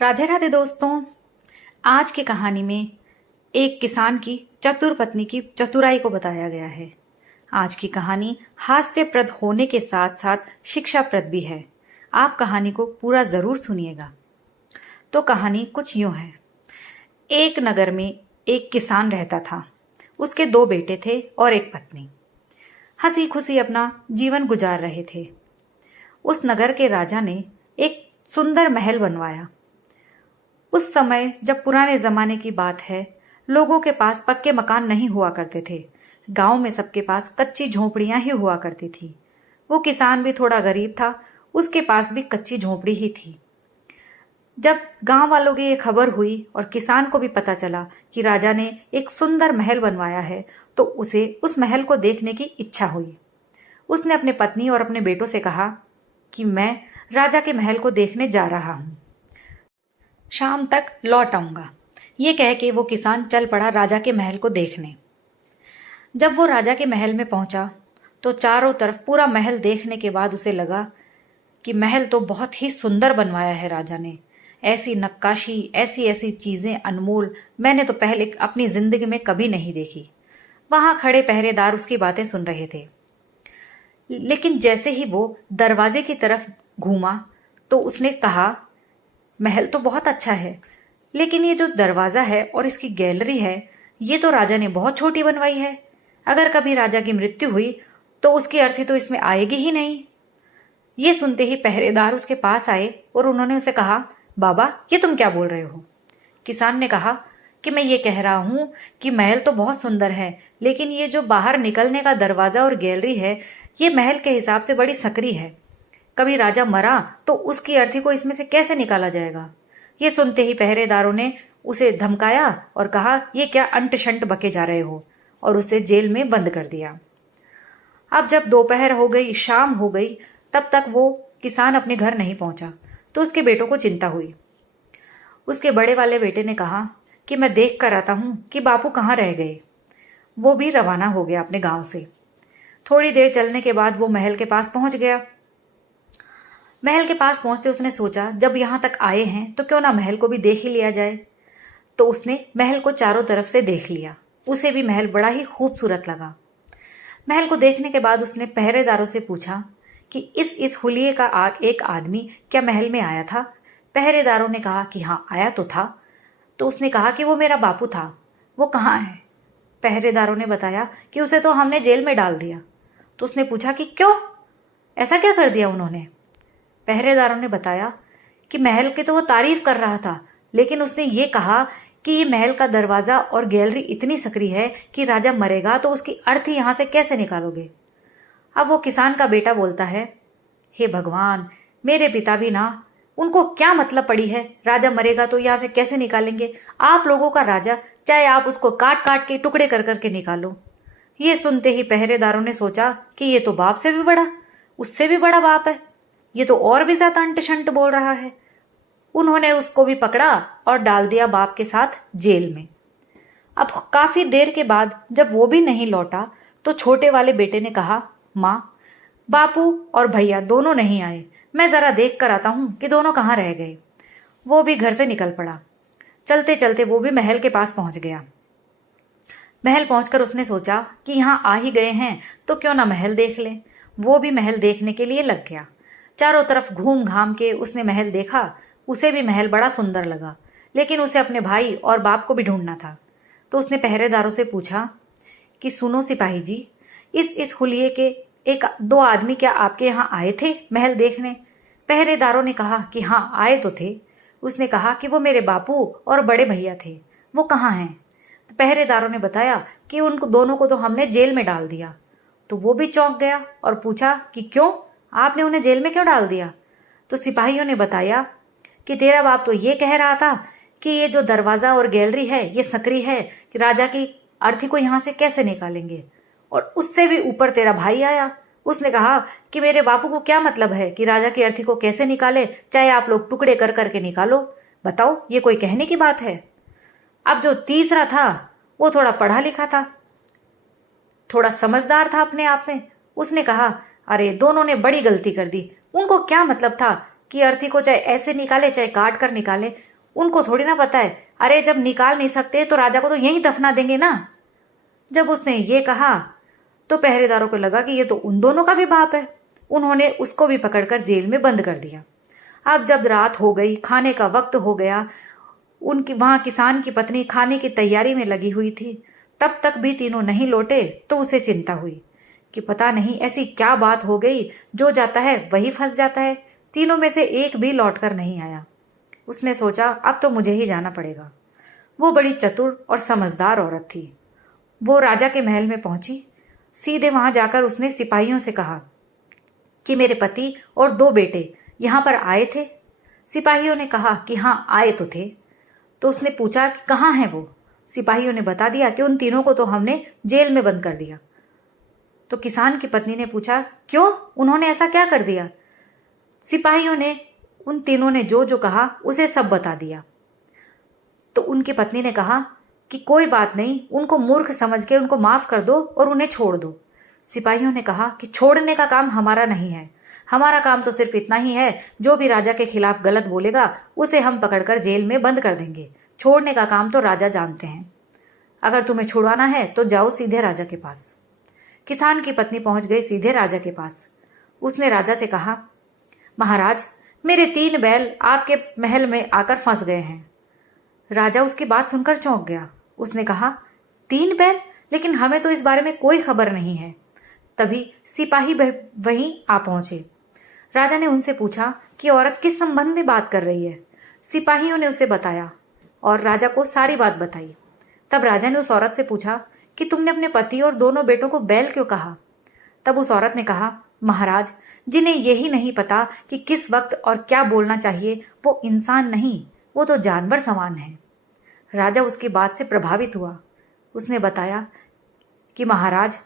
राधे राधे दोस्तों। आज की कहानी में एक किसान की चतुर पत्नी की चतुराई को बताया गया है। आज की कहानी हास्यप्रद होने के साथ साथ शिक्षाप्रद भी है। आप कहानी को पूरा जरूर सुनिएगा। तो कहानी कुछ यूं है। एक नगर में एक किसान रहता था। उसके दो बेटे थे और एक पत्नी। हंसी खुशी अपना जीवन गुजार रहे थे। उस नगर के राजा ने एक सुंदर महल बनवाया। उस समय जब पुराने जमाने की बात है, लोगों के पास पक्के मकान नहीं हुआ करते थे। गांव में सबके पास कच्ची झोंपड़ियां ही हुआ करती थी। वो किसान भी थोड़ा गरीब था, उसके पास भी कच्ची झोंपड़ी ही थी। जब गांव वालों की ये खबर हुई और किसान को भी पता चला कि राजा ने एक सुंदर महल बनवाया है, तो उसे उस महल को देखने की इच्छा हुई। उसने अपने पत्नी और अपने बेटों से कहा कि मैं राजा के महल को देखने जा रहा हूं, शाम तक लौट आऊंगा। ये कह के वो किसान चल पड़ा राजा के महल को देखने। जब वो राजा के महल में पहुंचा तो चारों तरफ पूरा महल देखने के बाद उसे लगा कि महल तो बहुत ही सुंदर बनवाया है राजा ने। ऐसी नक्काशी, ऐसी ऐसी चीजें अनमोल मैंने तो पहले अपनी जिंदगी में कभी नहीं देखी। वहां खड़े पहरेदार उसकी बातें सुन रहे थे। लेकिन जैसे ही वो दरवाजे की तरफ घूमा तो उसने कहा, महल तो बहुत अच्छा है, लेकिन ये जो दरवाजा है और इसकी गैलरी है, ये तो राजा ने बहुत छोटी बनवाई है। अगर कभी राजा की मृत्यु हुई तो उसकी अर्थी तो इसमें आएगी ही नहीं। ये सुनते ही पहरेदार उसके पास आए और उन्होंने उसे कहा, बाबा ये तुम क्या बोल रहे हो? किसान ने कहा कि मैं ये कह रहा हूं कि महल तो बहुत सुंदर है, लेकिन ये जो बाहर निकलने का दरवाजा और गैलरी है, ये महल के हिसाब से बड़ी सकरी है। कभी राजा मरा तो उसकी अर्थी को इसमें से कैसे निकाला जाएगा? ये सुनते ही पहरेदारों ने उसे धमकाया और कहा, ये क्या अंट शंट बके जा रहे हो, और उसे जेल में बंद कर दिया। अब जब दोपहर हो गई, शाम हो गई, तब तक वो किसान अपने घर नहीं पहुंचा तो उसके बेटों को चिंता हुई। उसके बड़े वाले बेटे ने कहा कि मैं देख कर आता हूं कि बापू कहाँ रह गए। वो भी रवाना हो गया अपने गांव से। थोड़ी देर चलने के बाद वो महल के पास पहुंच गया। महल के पास पहुंचते उसने सोचा, जब यहां तक आए हैं तो क्यों ना महल को भी देख ही लिया जाए। तो उसने महल को चारों तरफ से देख लिया। उसे भी महल बड़ा ही खूबसूरत लगा। महल को देखने के बाद उसने पहरेदारों से पूछा कि इस हुलिये का एक आदमी क्या महल में आया था? पहरेदारों ने कहा कि हाँ, आया तो था। तो उसने कहा कि वो मेरा बापू था। वो कहाँ है? पहरेदारों ने बताया कि उसे तो हमने जेल में डाल दिया। तो उसने पूछा कि क्यों, ऐसा क्या कर दिया उन्होंने? पहरेदारों ने बताया कि महल की तो वो तारीफ कर रहा था, लेकिन उसने ये कहा कि ये महल का दरवाजा और गैलरी इतनी सकरी है कि राजा मरेगा तो उसकी अर्थी यहां से कैसे निकालोगे? अब वो किसान का बेटा बोलता है, हे भगवान, मेरे पिता भी ना, उनको क्या मतलब पड़ी है, राजा मरेगा तो यहां से कैसे निकालेंगे? आप लोगों का राजा, चाहे आप उसको काट काट के टुकड़े कर करके निकालो। ये सुनते ही पहरेदारों ने सोचा कि ये तो बाप से भी बड़ा, उससे भी बड़ा बाप है, ये तो और भी ज्यादा अंट शंट बोल रहा है। उन्होंने उसको भी पकड़ा और डाल दिया बाप के साथ जेल में। अब काफी देर के बाद जब वो भी नहीं लौटा तो छोटे वाले बेटे ने कहा, माँ, बापू और भैया दोनों नहीं आए, मैं जरा देख कर आता हूं कि दोनों कहाँ रह गए। वो भी घर से निकल पड़ा। चलते चलते वो भी महल के पास पहुंच गया। महल पहुंचकर उसने सोचा कि यहाँ आ ही गए हैं तो क्यों ना महल देख ले। वो भी महल देखने के लिए लग गया। चारों तरफ घूम घाम के उसने महल देखा। उसे भी महल बड़ा सुंदर लगा, लेकिन उसे अपने भाई और बाप को भी ढूंढना था। तो उसने पहरेदारों से पूछा कि सुनो सिपाही जी, इस हुलिये के एक दो आदमी क्या आपके यहाँ आए थे महल देखने? पहरेदारों ने कहा कि हाँ, आए तो थे। उसने कहा कि वो मेरे बापू और बड़े भैया थे, वो कहाँ हैं? तो पहरेदारों ने बताया कि उन दोनों को तो हमने जेल में डाल दिया। तो वो भी चौंक गया और पूछा कि क्यों, आपने उन्हें जेल में क्यों डाल दिया? तो सिपाहियों ने बताया कि तेरा बाप तो ये कह रहा था कि ये जो दरवाजा और गैलरी है ये सकरी है कि राजा की अर्थी को यहां से कैसे निकालेंगे। और उससे भी ऊपर तेरा भाई आया, उसने कहा कि मेरे बापू को क्या मतलब है कि राजा की अर्थी को कैसे निकाले, चाहे आप लोग टुकड़े कर करके निकालो। बताओ, ये कोई कहने की बात है? अब जो तीसरा था वो थोड़ा पढ़ा लिखा था, थोड़ा समझदार था अपने आप में। उसने कहा, अरे दोनों ने बड़ी गलती कर दी, उनको क्या मतलब था कि अर्थी को चाहे ऐसे निकाले चाहे काट कर निकाले, उनको थोड़ी ना पता है। अरे जब निकाल नहीं सकते तो राजा को तो यहीं दफना देंगे ना। जब उसने ये कहा तो पहरेदारों को लगा कि ये तो उन दोनों का भी बाप है। उन्होंने उसको भी पकड़कर जेल में बंद कर दिया। अब जब रात हो गई, खाने का वक्त हो गया, उनकी वहां किसान की पत्नी खाने की तैयारी में लगी हुई थी। तब तक भी तीनों नहीं लौटे तो उसे चिंता हुई कि पता नहीं ऐसी क्या बात हो गई, जो जाता है वही फंस जाता है। तीनों में से एक भी लौटकर नहीं आया। उसने सोचा अब तो मुझे ही जाना पड़ेगा। वो बड़ी चतुर और समझदार औरत थी। वो राजा के महल में पहुंची। सीधे वहां जाकर उसने सिपाहियों से कहा कि मेरे पति और 2 बेटे यहां पर आए थे। सिपाहियों ने कहा कि हाँ आए तो थे। तो उसने पूछा कि कहाँ हैं वो। सिपाहियों ने बता दिया कि उन तीनों को तो हमने जेल में बंद कर दिया। तो किसान की पत्नी ने पूछा क्यों, उन्होंने ऐसा क्या कर दिया। सिपाहियों ने उन तीनों ने जो जो कहा उसे सब बता दिया। तो उनकी पत्नी ने कहा कि कोई बात नहीं, उनको मूर्ख समझ के उनको माफ कर दो और उन्हें छोड़ दो। सिपाहियों ने कहा कि छोड़ने का काम हमारा नहीं है, हमारा काम तो सिर्फ इतना ही है, जो भी राजा के खिलाफ गलत बोलेगा उसे हम पकड़कर जेल में बंद कर देंगे। छोड़ने का काम तो राजा जानते हैं। अगर तुम्हें छुड़वाना है तो जाओ सीधे राजा के पास। किसान की पत्नी पहुंच गई सीधे राजा के पास। उसने राजा से कहा महाराज, मेरे 3 बैल आपके महल में आकर फंस गए हैं। राजा उसकी बात सुनकर चौंक गया। उसने कहा 3 बैल, लेकिन हमें तो इस बारे में कोई खबर नहीं है। तभी सिपाही वहीं आ पहुंचे। राजा ने उनसे पूछा कि औरत किस संबंध में बात कर रही है। सिपाहियों ने उसे बताया और राजा को सारी बात बताई। तब राजा ने उस औरत से पूछा कि तुमने अपने पति और दोनों बेटों को बैल क्यों कहा। तब उस औरत ने कहा महाराज, जिन्हें यही नहीं पता कि किस वक्त और क्या बोलना चाहिए, वो इंसान नहीं, वो तो जानवर समान है। राजा उसकी बात से प्रभावित हुआ। उसने बताया कि महाराज,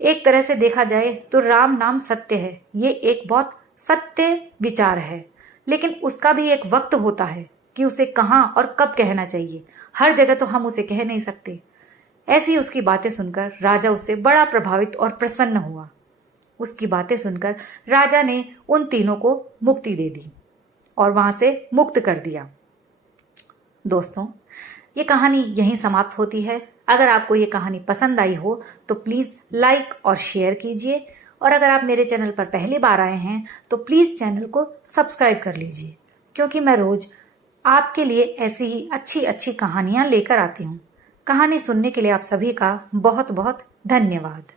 एक तरह से देखा जाए तो राम नाम सत्य है, ये एक बहुत सत्य विचार है, लेकिन उसका भी एक वक्त होता है कि उसे कहाँ और कब कहना चाहिए। हर जगह तो हम उसे कह नहीं सकते। ऐसी उसकी बातें सुनकर राजा उससे बड़ा प्रभावित और प्रसन्न हुआ। उसकी बातें सुनकर राजा ने उन तीनों को मुक्ति दे दी और वहां से मुक्त कर दिया। दोस्तों, ये कहानी यहीं समाप्त होती है। अगर आपको ये कहानी पसंद आई हो तो प्लीज़ लाइक और शेयर कीजिए, और अगर आप मेरे चैनल पर पहली बार आए हैं तो प्लीज़ चैनल को सब्सक्राइब कर लीजिए, क्योंकि मैं रोज़ आपके लिए ऐसी ही अच्छी अच्छी कहानियाँ लेकर आती हूँ। कहानी सुनने के लिए आप सभी का बहुत बहुत धन्यवाद।